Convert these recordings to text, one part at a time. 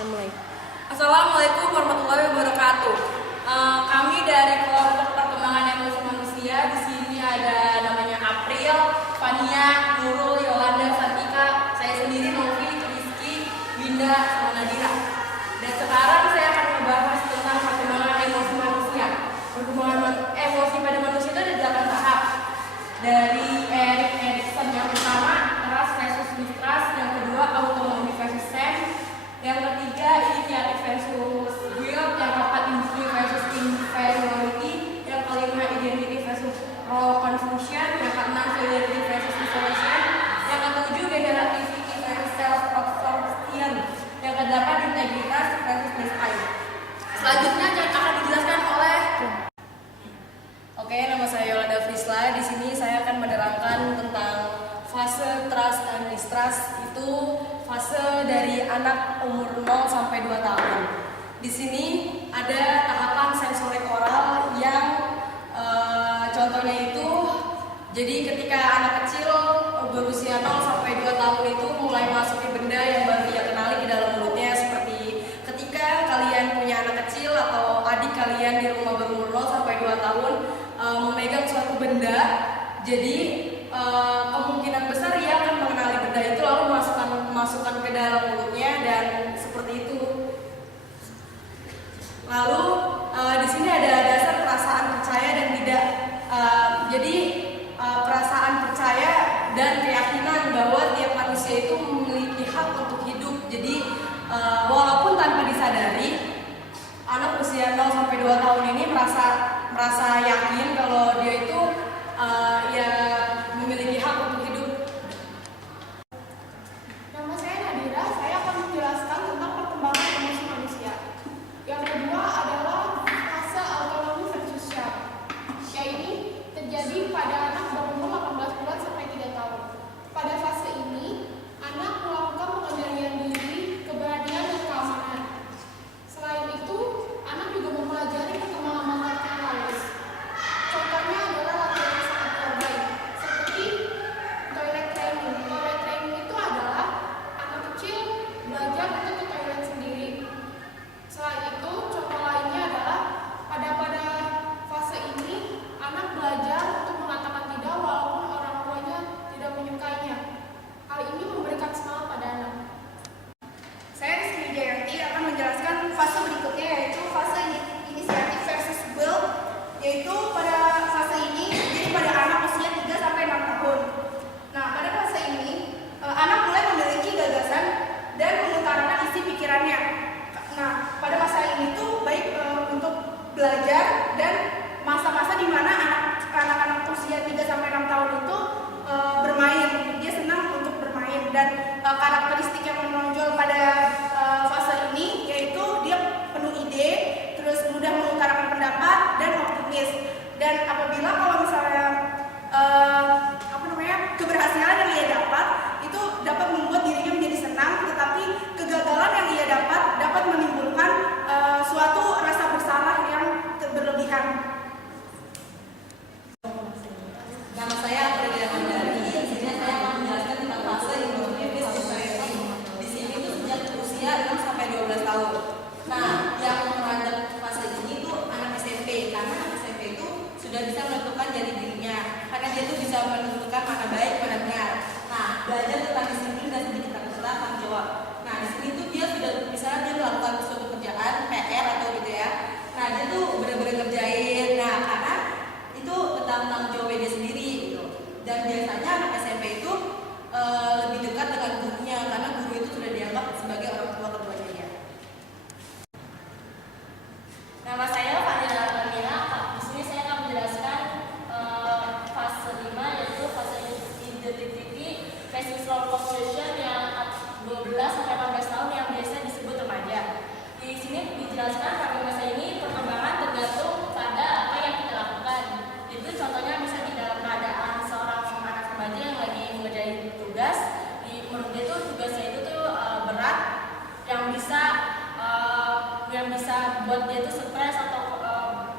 Assalamualaikum warahmatullahi wabarakatuh. Kami dari kelompok perkembangan emosi manusia. Di sini ada namanya April, Fania, Nurul, Yolanda, Santika, saya sendiri Novi, Rizky, Winda, sama Nadira. Dan sekarang saya akan membahas tentang perkembangan emosi manusia. Perkembangan emosi pada manusia itu ada 8 tahap. Dari Erik Erikson yang pertama, trust versus mistrust, yang kedua autonomy versus sense, yang ketiga initiative versus will, yang keempat industry versus inferiority, yang kelima identity versus role confusion, yang keenam solidarity versus isolation, yang ketujuh generativity versus self absorption, yang kedelapan integritas versus misguided. Selanjutnya akan dijelaskan oleh nama saya Yolanda Frisla. Di sini saya akan menerangkan tentang fase trust dan mistrust. Itu fase dari anak umur 0 sampai 2 tahun. Di sini ada tahapan sensorik oral yang contohnya itu, jadi ketika anak kecil berusia 0 sampai 2 tahun itu mulai masuki benda yang baru ia kenali di dalam mulutnya, seperti ketika kalian punya anak kecil atau adik kalian di rumah berumur 0 sampai 2 tahun memegang suatu benda, jadi kemungkinan besar ia akan mengenali benda itu lalu masukkan ke dalam mulutnya, dan seperti itu. Lalu di sini ada dasar perasaan percaya dan tidak. Jadi perasaan percaya dan keyakinan bahwa tiap manusia itu memiliki hak untuk hidup. Jadi walaupun tanpa disadari, anak usia 0 sampai 2 tahun ini merasa yakin kalau dia itu ya memiliki hak untuk hidup. Nama saya Nadira, saya akan menjelaskan tentang perkembangan emosi manusia. Yang kedua adalah fase autonomi versus shock. Yaitu terjadi pada anak berumur 18 bulan sampai 3 tahun. Pada fase ini, anak melakukan pengendalian diri, keberanian, dan keamanan. Selain itu, anak juga mempelajari perkembangan mental yang halus. Contohnya adalah latihan yang sangat terbaik, seperti toilet training. Toilet training itu adalah anak kecil belajar untuk ke toilet sendiri. Selain itu, contoh lainnya adalah pada fase ini, anak belajar untuk mengatakan tidak walaupun orang tuanya tidak menyukainya. Hal ini memberikan semangat pada anak. Saya Rizky Wijayanti akan menjelaskan fase berikutnya, yaitu fase inisiatif versus will, yaitu pada fase ini jadi pada anak usia 3 sampai 6 tahun. Nah, pada fase ini anak mulai memiliki gagasan dan mengutarakan isi pikirannya. Nah, pada masa ini tuh baik untuk belajar, dan masa-masa di mana anak-anak usia 3 sampai 6 tahun itu bermain. Dia senang untuk bermain, dan karakteristik yang menonjol pada fase ini yaitu dia penuh ide, terus mudah mengutarakan pendapat dan optimis. Dan apabila kalau misalnya keberhasilan yang ia dapat itu dapat membuat dirinya menjadi senang, tetapi kegagalan yang ia dapat menimbulkan suatu rasa bersalah yang berlebihan. Nama saya April Yolanda. Di sini saya akan menjelaskan tentang fase industri versus society. Di sini itu sejak usia 6 sampai 12 tahun. Nah, yang menganjak fase ini itu anak SMP, karena anak SMP itu sudah bisa menentukan jati dirinya, karena dia itu bisa menentukan mana baik mana benar. Nah, belajar tentang disiplin dan sedikit tanggung jawab. Nah, di sini tuh dia sudah misalnya dia melakukan suatu kerjaan PR atau gitu ya. Nah, dia tuh benar-benar ngerjain. Nah, karena itu tentang tanggung jawab dia sendiri gitu. Dan biasanya anak SMP itu lebih dekat dengan gurunya, karena guru itu sudah dianggap sebagai orang tua keduanya ya. Nama saya Fadila Kamila. Di sini saya akan menjelaskan fase 5, yaitu fase identity versus role confusion yang 12 sampai 18 tahun yang biasa disebut remaja. Di sini dijelaskan pada masa ini perkembangan tergantung pada apa yang kita lakukan. Itu contohnya bisa di dalam keadaan seorang anak remaja yang lagi mengerjain tugas, menurut dia tuh tugasnya itu tuh berat, yang bisa buat dia tuh stres atau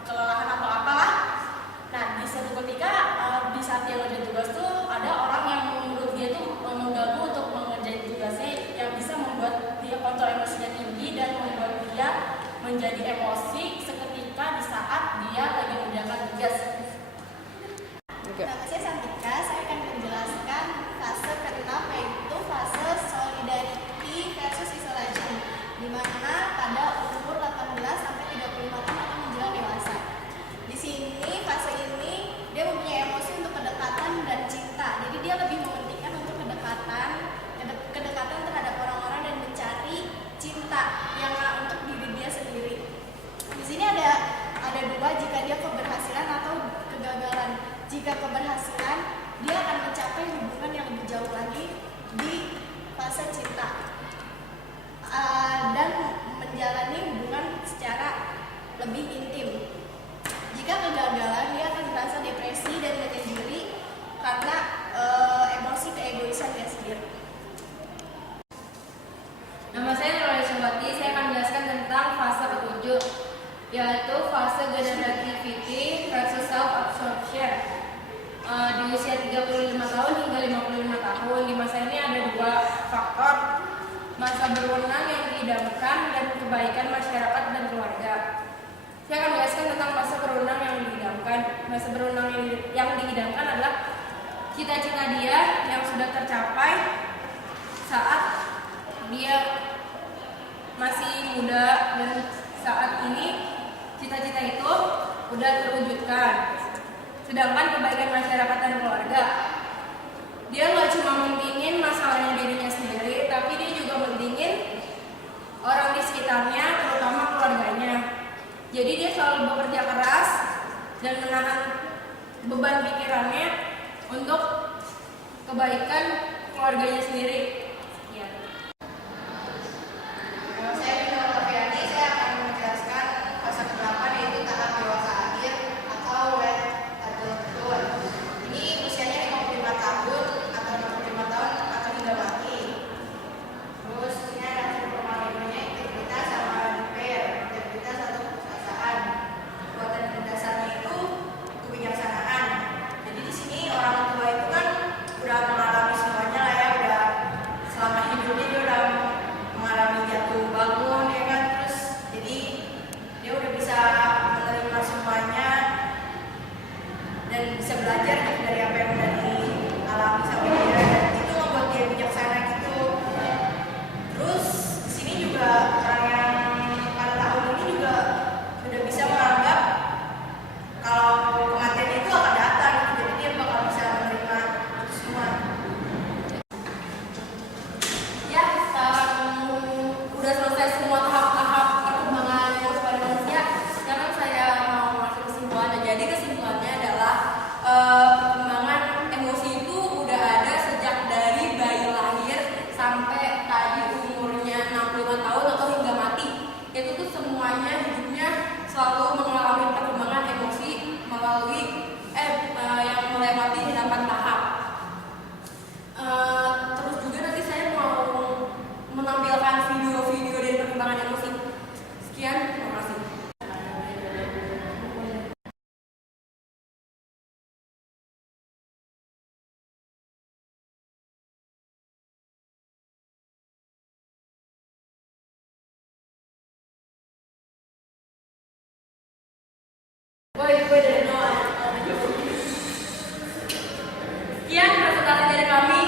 kelelahan atau apalah. Nah, di suatu ketika di saat dia ngerjain tugas tuh ada orang yang menurut dia tuh mengganggu untuk mengerjain tugasnya, yang bisa membuat dia kontrol emosinya tinggi menjadi emosi seketika di saat dia lagi mengerjakan tugas. Nama saya Santika, saya akan menjelaskan fase ke-6 yaitu fase solidarity versus isolation, di mana pada umur 18 sampai 35 tahun akan menjelang dewasa. Di sini fase ini dia mempunyai emosi untuk kedekatan dan cinta. Jadi dia lebih mementingkan untuk kedekatan terhadap orang-orang dan mencari cinta yang untuk diri dia sendiri. Di sini ada dua, jika dia keberhasilan atau kegagalan. Jika keberhasilan, dia akan mencapai hubungan yang lebih jauh lagi di fase cinta dan menjalani hubungan secara lebih intim. Jika kegagalan, dia akan merasa depresi dan menyendiri karena emosi keegoisan dia sendiri. Nama saya Nurul Syawati, saya akan menjelaskan tentang fase ke-7, yaitu fase generativity versus self-absorption. Di usia 35 tahun hingga 55 tahun, di masa ini ada dua faktor: masa berwenang yang diidamkan dan kebaikan masyarakat dan keluarga. Saya akan menjelaskan tentang masa berwenang yang diidamkan. Masa berwenang yang diidamkan adalah cita-cita dia yang sudah tercapai saat dia masih muda, dan saat ini cita-cita itu udah terwujudkan. Sedangkan kebaikan masyarakat dan keluarga, dia nggak cuma mentingin masalahnya dirinya sendiri, tapi dia juga mentingin orang di sekitarnya, terutama keluarganya. Jadi dia selalu bekerja keras dan menahan beban pikirannya untuk kebaikan keluarganya sendiri. Sekian. Nama saya Nino Noviani, saya akan menjelaskan fase ke-8 yaitu tahap dewasa akhir atau late adulthood. Ini usianya 55 tahun atau 65 tahun atau hingga mati. Terus ini ada pemahamannya integritas sama repair, integritas atau kebijaksanaan. Kekuatan dasarnya itu kebijaksanaan. Jadi di sini orang tua itu kan udah mengalami semuanya lah ya, udah selama hidupnya dia udah mengalami jatuh bangun ya kan, terus jadi dia udah bisa menerima semuanya dan bisa belajar gitu dari apa yang udah dialami sama dia, dan itu membuat dia bijaksana gitu. Terus di sini juga orang yang pada tahun ini juga sudah bisa menganggap kalau kematian itu akan datang gitu, jadi dia bakal bisa menerima itu semua. Ya, udah selesai semua tahap-tahap perkembangan emosi pada manusia. Sekarang saya mau masuk kesimpulannya. Jadi kesimpulannya adalah perkembangan emosi itu udah ada sejak dari bayi lahir sampai tadi umurnya 65 tahun atau hingga mati. Itu tuh semuanya hidupnya selalu mengalami perkembangan emosi melalui yang melewati 8 tahap. Terus juga nanti saya mau menampilkan video-video dari perkembangan emosi. Sekian, terima kasih. Sekian presentasi dari kami.